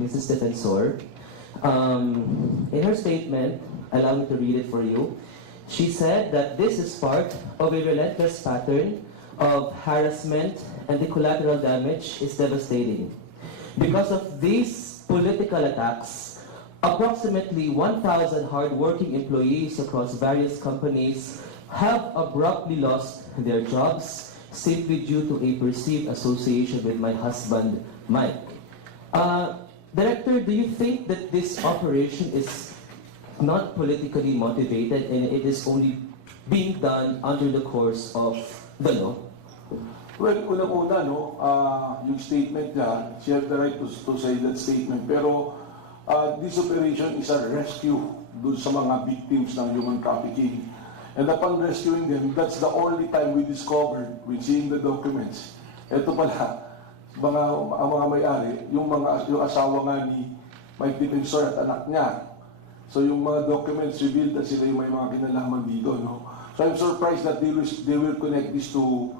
Mrs. Defensor. In her statement, allow me to read it for you. She said that this is part of a relentless pattern of harassment and the collateral damage is devastating. Because of these political attacks, approximately 1,000 hardworking employees across various companies have abruptly lost their jobs simply due to a perceived association with my husband, Mike. Director, do you think that this operation is not politically motivated and it is only being done under the course of the law? Well, unang-una, no, yung statement niya, she has the right to say that statement, pero this operation is a rescue dun sa mga victims ng human trafficking. And upon rescuing them, that's the only time we discovered, when seeing the documents, eto pala, ang mga may-ari, yung asawa nga ni Mike Defensor at anak niya. So yung mga documents revealed na sila yung may mga kinalaman dito, no? So I'm surprised that they will connect this to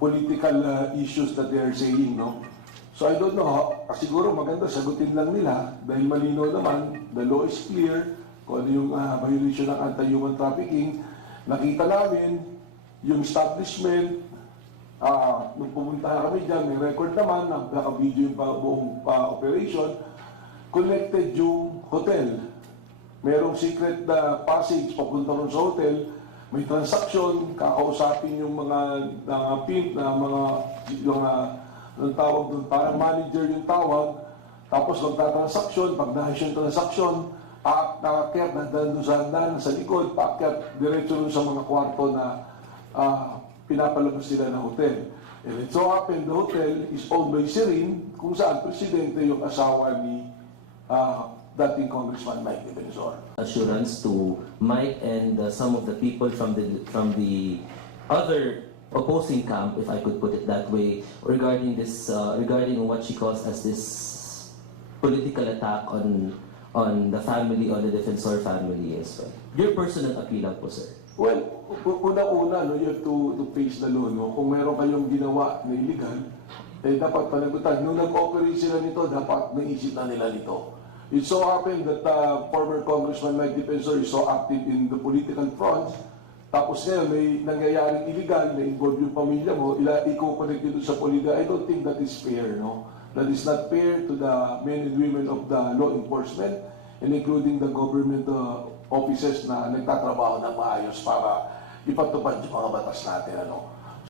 political issues that they are saying, no? So I don't know, siguro maganda sagutin lang nila dahil malinaw naman, the law is clear, kung ano yung violation ng anti-human trafficking. Nakita namin yung establishment, nung pumunta kami dyan, may record naman, naka-video yung buong operation, connected yung hotel. Merong secret na passage papunta ron sa hotel, may transaction, kakausapin yung mga pimp na ang tawag doon, parang manager yung tawag, tapos magta-transaction, pag nahis yung transaction, nakakyat na doon sa hagdan, sa likod, paakyat diretso sa mga kwarto na pinapalabas nila ng hotel. And it so happened, the hotel is owned by Serene, kung saan presidente yung asawa ni dating Congressman Mike Defensor. Assurance to Mike and some of the people from the other opposing camp, if I could put it that way, regarding this regarding what she calls as this political attack on the family, on the Defensor family as well. Your personal appeal lang po, sir. Well, una-una, no, you have to face the law. No? Kung meron kayong ginawa na illegal, dapat panagutan. Nung nag-operate sila nito, dapat naisip na nila nito. It so happened that former Congressman Mike Defensor is so active in the political front, tapos ngayon may nangyayaring illegal na involve yung pamilya mo, i-connect dito sa politika. I don't think that is fair, no? That is not fair to the men and women of the law enforcement and including the government offices na nagtatrabaho ng maayos para ipatupad yung mga batas natin, ano?